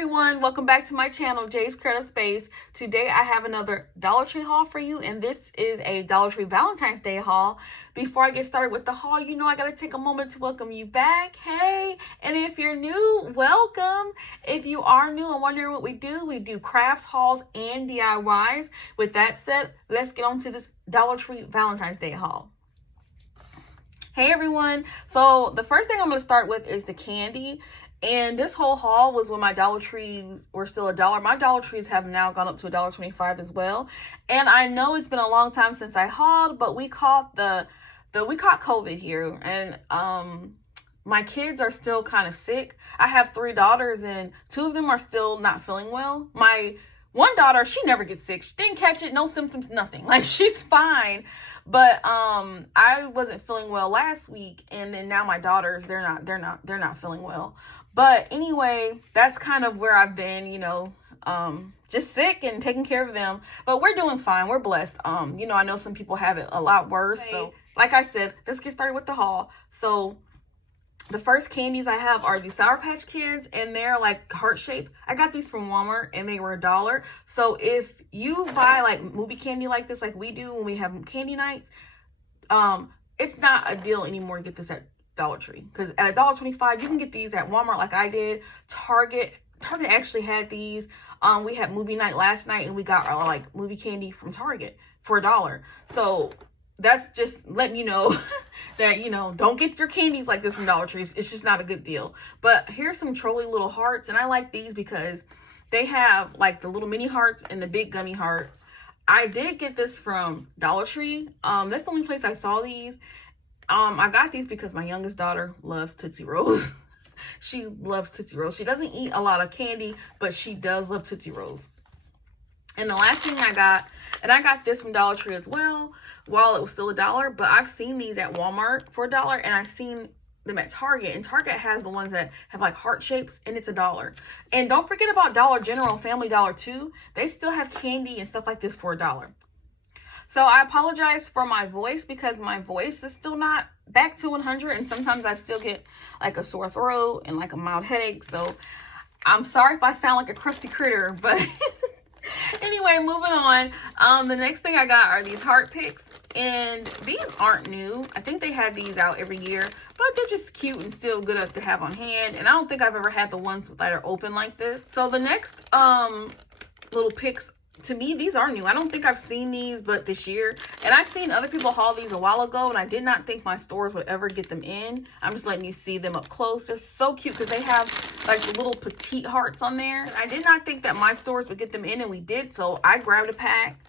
everyone, welcome back to my channel, Jay's Creative Space. Today I have another Dollar Tree haul for you, and this is a Dollar Tree Valentine's Day haul. Before I get started with the haul, you know I gotta take a moment to welcome you back. Hey, and if you're new, welcome. If you are new and wondering what we do crafts, hauls, and DIYs. With that said, let's get on to this Dollar Tree Valentine's Day haul. Hey everyone, so the first thing I'm gonna start with is the candy. And this whole haul was when my Dollar Trees were still $1. My Dollar Trees have now gone up to $1.25 as well. And I know it's been a long time since I hauled, but we caught we caught COVID here, and my kids are still kind of sick. I have 3 daughters, and 2 of them are still not feeling well. My one daughter, she never gets sick. She didn't catch it, no symptoms, nothing. Like, she's fine. But I wasn't feeling well last week, and then now my daughters, they're not feeling well. But anyway, that's kind of where I've been, you know, just sick and taking care of them. But we're doing fine. We're blessed. You know, I know some people have it a lot worse. So like I said, let's get started with the haul. So the first candies I have are the Sour Patch Kids, and they're like heart shaped. I got these from Walmart, and they were $1. So if you buy like movie candy like this, like we do when we have candy nights, it's not a deal anymore to get this at Dollar Tree, because at $1.25 you can get these at Walmart like I did. Target actually had these. We had movie night last night, and we got our like movie candy from Target for $1. So that's just letting you know that, you know, don't get your candies like this from Dollar Tree. It's just not a good deal. But here's some Trolly little hearts, and I like these because they have like the little mini hearts and the big gummy heart. I did get this from Dollar Tree. That's the only place I saw these. I got these because my youngest daughter loves Tootsie Rolls. She loves Tootsie Rolls. She doesn't eat a lot of candy, but she does love Tootsie Rolls. And the last thing I got, and I got this from Dollar Tree as well, while it was still $1, but I've seen these at Walmart for $1, and I've seen them at Target, and Target has the ones that have like heart shapes, and it's $1. And don't forget about Dollar General and Family Dollar too. They still have candy and stuff like this for $1. So I apologize for my voice, because my voice is still not back to 100, and sometimes I still get like a sore throat and like a mild headache. So I'm sorry if I sound like a crusty critter, but anyway, moving on. The next thing I got are these heart picks, and these aren't new. I think they had these out every year, but they're just cute and still good to have on hand. And I don't think I've ever had the ones that are open like this. So the next little picks, to me, these are new. I don't think I've seen these but this year, and I've seen other people haul these a while ago, and I did not think my stores would ever get them in. I'm just letting you see them up close. They're so cute because they have like the little petite hearts on there. I did not think that my stores would get them in, and we did, so I grabbed a pack.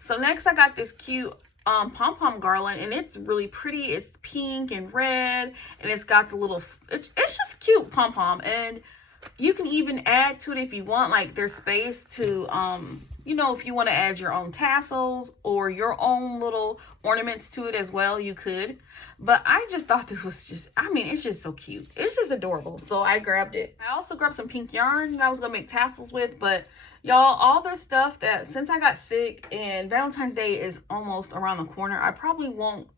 So next I got this cute Pom-Pom Garland, and it's really pretty. It's pink and red, and it's got the little, it's just cute pom-pom, and you can even add to it if you want. Like, there's space to you know, if you want to add your own tassels or your own little ornaments to it as well, you could. But I just thought this was just, I mean, it's just so cute. It's just adorable. So I grabbed it. I also grabbed some pink yarn that I was going to make tassels with. But y'all, all this stuff that, since I got sick and Valentine's Day is almost around the corner, I probably won't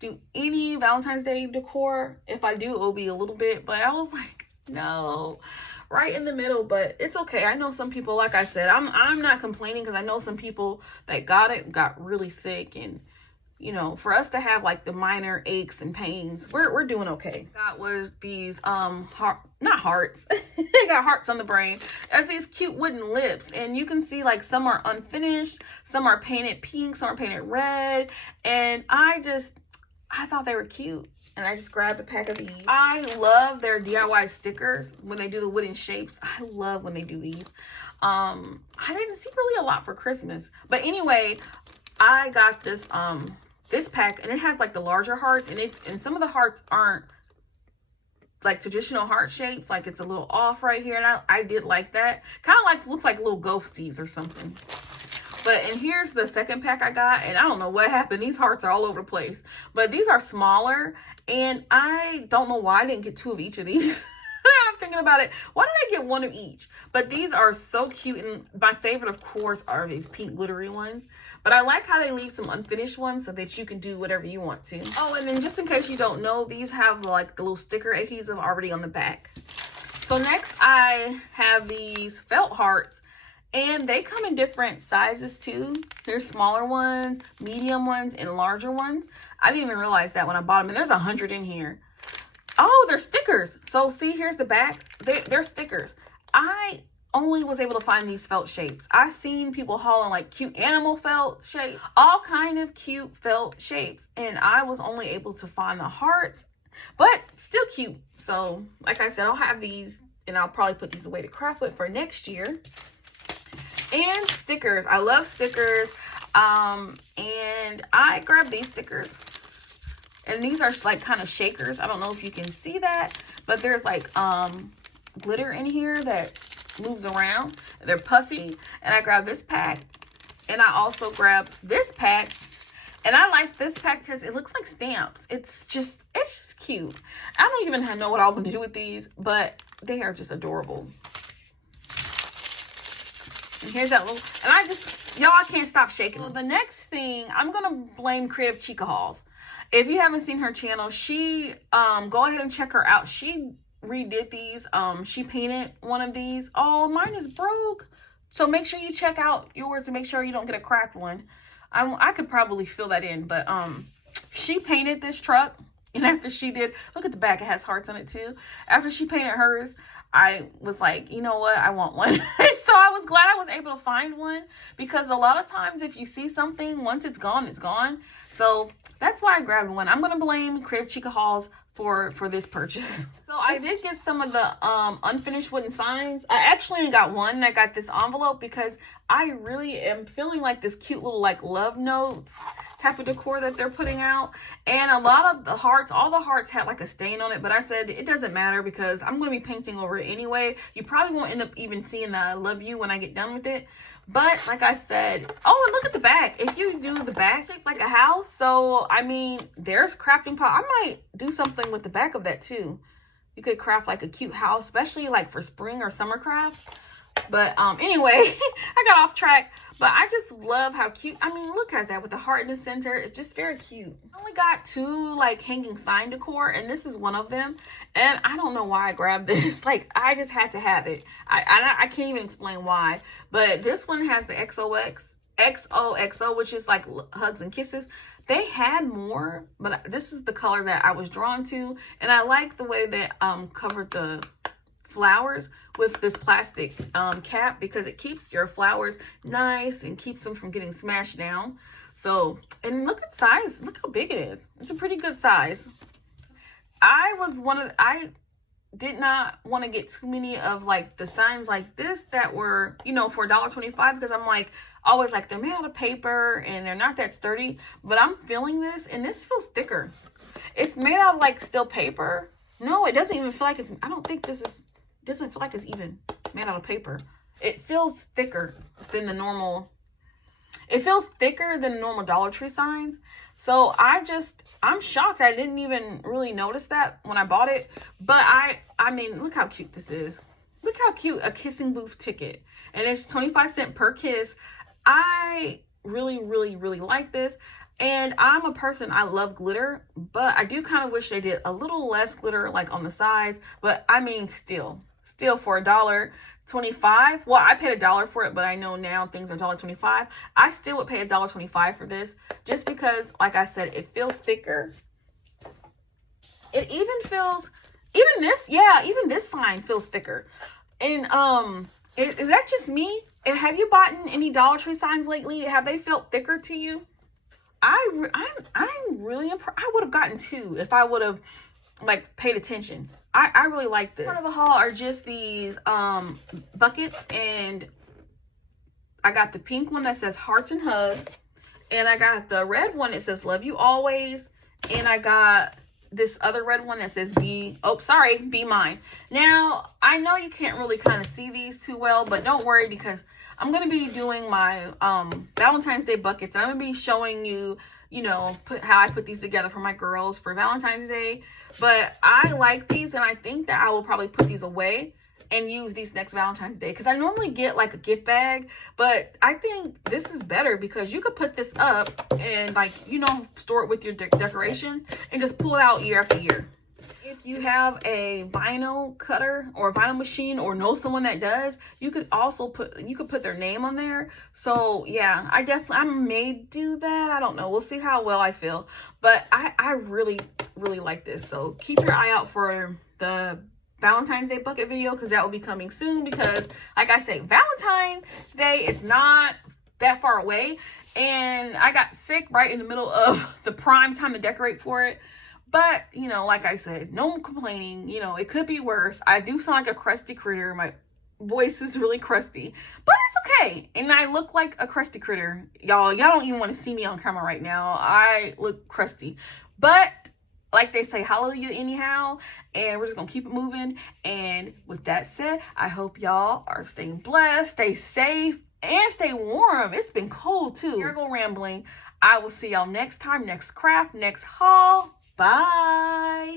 do any Valentine's Day decor. If I do, it'll be a little bit. But I was like, no, right in the middle. But it's okay. I know some people, like I said, I'm not complaining, because I know some people that got really sick, and you know, for us to have like the minor aches and pains, we're doing okay. Got was these not hearts. They got hearts on the brain. There's these cute wooden lips, and you can see like some are unfinished, some are painted pink, some are painted red, and I thought they were cute, and I just grabbed a pack of these. I love their DIY stickers when they do the wooden shapes. I love when they do these. I didn't see really a lot for Christmas, but anyway, I got this this pack, and it has like the larger hearts, and some of the hearts aren't like traditional heart shapes. Like, it's a little off right here, and I did like that. Kind of like, looks like little ghosties or something. And here's the second pack I got, and I don't know what happened. These hearts are all over the place, but these are smaller, and I don't know why I didn't get 2 of each of these. I'm thinking about it. Why did I get 1 of each? But these are so cute, and my favorite, of course, are these pink glittery ones. But I like how they leave some unfinished ones so that you can do whatever you want to. Oh, and then just in case you don't know, these have like the little sticker adhesive already on the back. So next I have these felt hearts, and they come in different sizes too. There's smaller ones, medium ones, and larger ones. I didn't even realize that when I bought them, and there's 100 in here. Oh, they're stickers. So see, here's the back. They're stickers. I only was able to find these felt shapes. I've seen people hauling like cute animal felt shapes, all kind of cute felt shapes, and I was only able to find the hearts, but still cute. So like I said, I'll have these, and I'll probably put these away to craft with for next year. And stickers. I love stickers. And I grabbed these stickers, and these are like kind of shakers. I don't know if you can see that, but there's like glitter in here that moves around. They're puffy, and I grabbed this pack, and I also grabbed this pack, and I like this pack because it looks like stamps. It's just cute. I don't even know what I want to do with these, but they are just adorable. And here's that little, and I can't stop shaking. So the next thing, I'm gonna blame Creative Chica Hauls. If you haven't seen her channel, she go ahead and check her out. She redid these. She painted one of these. Oh, mine is broke. So make sure you check out yours to make sure you don't get a cracked one. I could probably fill that in, but she painted this truck, and after she did, look at the back, it has hearts on it too. After she painted hers, I was like, you know what, I want one. So I was glad I was able to find one, because a lot of times if you see something, once it's gone, it's gone. So that's why I grabbed one. I'm gonna blame Creative Chica Hauls for this purchase. So I did get some of the unfinished wooden signs. I actually only got one. I got this envelope because I really am feeling like this cute little like love notes type of decor that they're putting out. And a lot of the hearts, all the hearts had like a stain on it, but I said it doesn't matter because I'm going to be painting over it anyway. You probably won't end up even seeing the I love you when I get done with it. But like I said, oh, and look at the back. If you do the back shape like a house, so I mean, there's crafting pot. I might do something with the back of that too. You could craft like a cute house, especially like for spring or summer crafts. But anyway, I got off track. But I just love how cute. I mean, look at that with the heart in the center. It's just very cute. I only got 2 like hanging sign decor, and this is one of them. And I don't know why I grabbed this. Like, I just had to have it. I can't even explain why. But this one has the XOXO, which is like hugs and kisses. They had more, but this is the color that I was drawn to. And I like the way that covered the flowers with this plastic cap, because it keeps your flowers nice and keeps them from getting smashed down. So, and look at size, look how big it is. It's a pretty good size. I did not want to get too many of like the signs like this that were, you know, for $1.25, because I'm like always like, they're made out of paper and they're not that sturdy. But I'm feeling this, and this feels thicker. It's made out of like still paper. No, it doesn't even feel like it's, I don't think this is, doesn't feel like it's even made out of paper. It feels thicker than the normal. It feels thicker than normal Dollar Tree signs. So I'm shocked. I didn't even really notice that when I bought it. But I mean, look how cute this is. Look how cute a kissing booth ticket. And it's 25 cents per kiss. I really, really, really like this. And I'm a person, I love glitter, but I do kind of wish they did a little less glitter like on the sides. But I mean, still for $1.25. Well, I paid $1 for it, but I know now things are $1.25. I still would pay $1.25 for this, just because, like I said, it feels thicker. It even feels, even this sign feels thicker. And is that just me? Have you bought any Dollar Tree signs lately? Have they felt thicker to you? I'm really impressed. I would have gotten 2 if I would have like paid attention. I really like this. Part of the haul are just these buckets, and I got the pink one that says hearts and hugs, and I got the red one that says love you always, and I got this other red one that says be mine. Now I know you can't really kind of see these too well, but don't worry, because I'm gonna be doing my Valentine's Day buckets, and I'm gonna be showing you, you know, how I put these together for my girls for Valentine's Day. But I like these, and I think that I will probably put these away and use these next Valentine's Day, because I normally get like a gift bag, but I think this is better because you could put this up and, like, you know, store it with your decorations and just pull it out year after year. If you have a vinyl cutter or a vinyl machine or know someone that does, you could also put their name on there. So yeah, I may do that. I don't know. We'll see how well I feel. But I really like this. So keep your eye out for the Valentine's Day bucket video, because that will be coming soon, because like I say, Valentine's Day is not that far away, and I got sick right in the middle of the prime time to decorate for it. But, you know, like I said, no complaining. You know, it could be worse. I do sound like a crusty critter. My voice is really crusty, but it's okay. And I look like a crusty critter. Y'all don't even want to see me on camera right now. I look crusty. But like they say, hallelujah anyhow. And we're just going to keep it moving. And with that said, I hope y'all are staying blessed, stay safe, and stay warm. It's been cold too. Here I go rambling. I will see y'all next time, next craft, next haul. Bye.